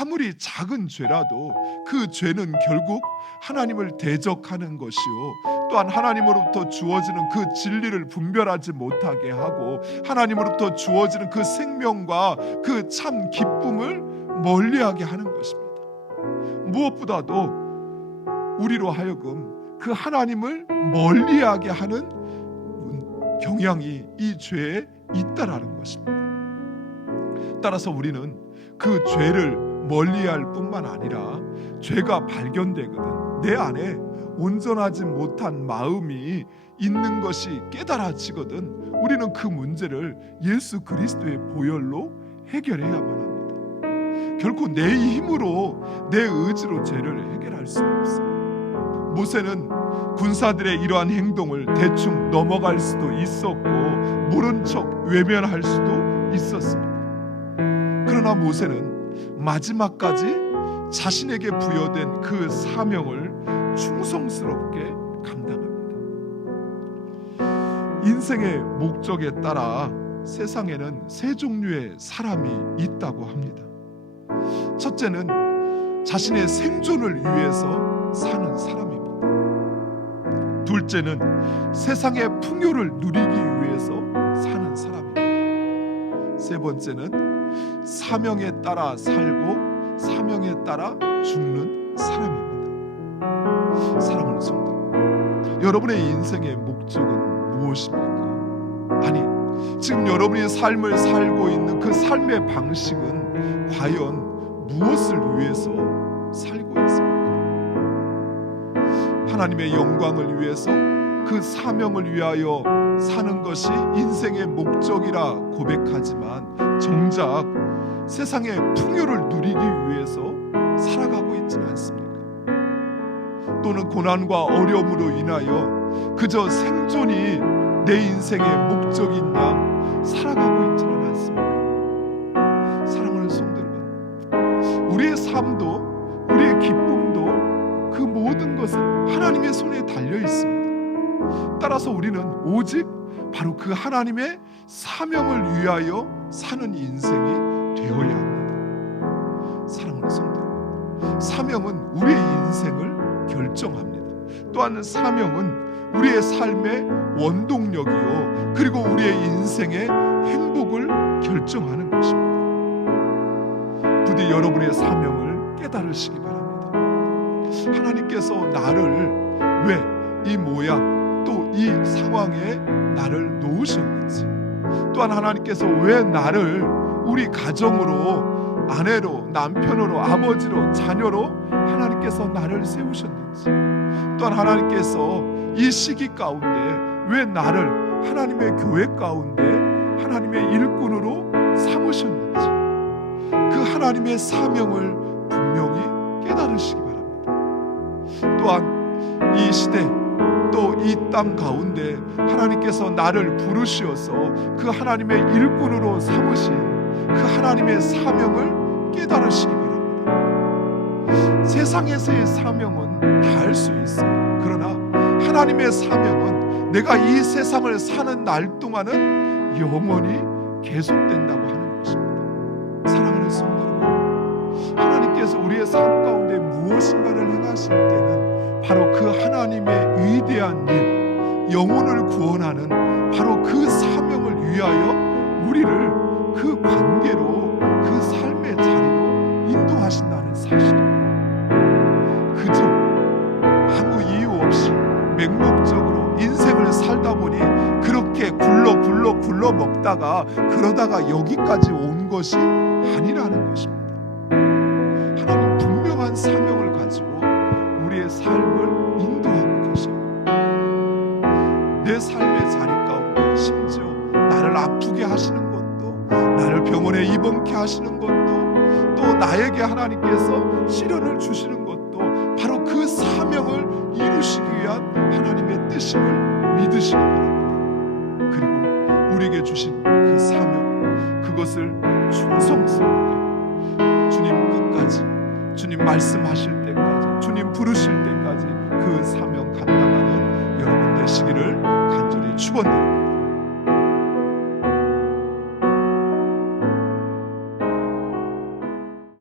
아무리 작은 죄라도 그 죄는 결국 하나님을 대적하는 것이요, 또한 하나님으로부터 주어지는 그 진리를 분별하지 못하게 하고 하나님으로부터 주어지는 그 생명과 그 참 기쁨을 멀리하게 하는 것입니다. 무엇보다도 우리로 하여금 그 하나님을 멀리하게 하는 경향이 이 죄에 있다라는 것입니다. 따라서 우리는 그 죄를 멀리할 뿐만 아니라 죄가 발견되거든 내 안에 온전하지 못한 마음이 있는 것이 깨달아지거든 우리는 그 문제를 예수 그리스도의 보혈로 해결해야만 합니다. 결코 내 힘으로 내 의지로 죄를 해결할 수 없어요. 모세는 군사들의 이러한 행동을 대충 넘어갈 수도 있었고 모른 척 외면할 수도 있었습니다. 그러나 모세는 마지막까지 자신에게 부여된 그 사명을 충성스럽게 감당합니다. 인생의 목적에 따라 세상에는 세 종류의 사람이 있다고 합니다. 첫째는 자신의 생존을 위해서 사는 사람입니다. 둘째는 세상의 풍요를 누리기 위해서 사는 사람입니다. 세 번째는 사명에 따라 살고 사명에 따라 죽는 사람입니다. 사랑하는 성도, 여러분의 인생의 목적은 무엇입니까? 아니, 지금 여러분의 삶을 살고 있는 그 삶의 방식은 과연 무엇을 위해서 살고 있습니까? 하나님의 영광을 위해서 그 사명을 위하여 사는 것이 인생의 목적이라 고백하지만 정작 세상의 풍요를 누리기 위해서 살아가고 있지는 않습니까? 또는 고난과 어려움으로 인하여 그저 생존이 내 인생의 목적인 양 살아가고 있지는 않습니까? 사랑하는 성도 여러분, 우리의 삶도 우리의 기쁨도 그 모든 것은 하나님의 손에 달려 있습니다. 따라서 우리는 오직 바로 그 하나님의 사명을 위하여 사는 인생이 되어야 합니다. 사랑하는 성도, 사명은 우리의 인생을 결정합니다. 또한 사명은 우리의 삶의 원동력이요, 그리고 우리의 인생의 행복을 결정하는 것입니다. 부디 여러분의 사명을 깨달으시기 바랍니다. 하나님께서 나를 왜 이 모양 또 이 상황에 나를 놓으셨는지, 또한 하나님께서 왜 나를 우리 가정으로, 아내로, 남편으로, 아버지로, 자녀로 하나님께서 나를 세우셨는지, 또한 하나님께서 이 시기 가운데 왜 나를 하나님의 교회 가운데 하나님의 일꾼으로 삼으셨는지, 그 하나님의 사명을 분명히 깨달으시기 바랍니다. 또한 이 시대 또 이 땅 가운데 하나님께서 나를 부르시어서 그 하나님의 일꾼으로 삼으신 그 하나님의 사명을 깨달으시기 바랍니다. 세상에서의 사명은 다 할 수 있어요. 그러나 하나님의 사명은 내가 이 세상을 사는 날 동안은 영원히 계속된다고 하는 것입니다. 사랑하는 성도 여러분, 하나님께서 우리의 삶 가운데 무엇인가를 행하실 때는 바로 그 하나님의 위대한 일, 영혼을 구원하는 바로 그 사명을 위하여 우리를 그 관계로, 그 삶의 자리로 인도하신다는 사실입니다. 그저 아무 이유 없이 맹목적으로 인생을 살다 보니 그렇게 굴러 먹다가 그러다가 여기까지 온 것이 아니라는 것입니다. 하나님 분명한 사명을 가지고 우리의 삶을 인도하고 계십니다. 내 삶의 자리 가운데 심지어 나를 아프게 하시는 것도, 나를 병원에 입원케 하시는 것도, 또 나에게 하나님께서 시련을 주시는 것도 바로 그 사명을 이루시기 위한 하나님의 뜻임을 믿으시기 바랍니다. 그리고 우리에게 주신 그 사명, 그것을 충성스럽게 주님 끝까지, 주님 말씀하실 때까지, 주님 부르실 때까지 그 사명 감당하는 여러분 되시기를 간절히 축원드립니다.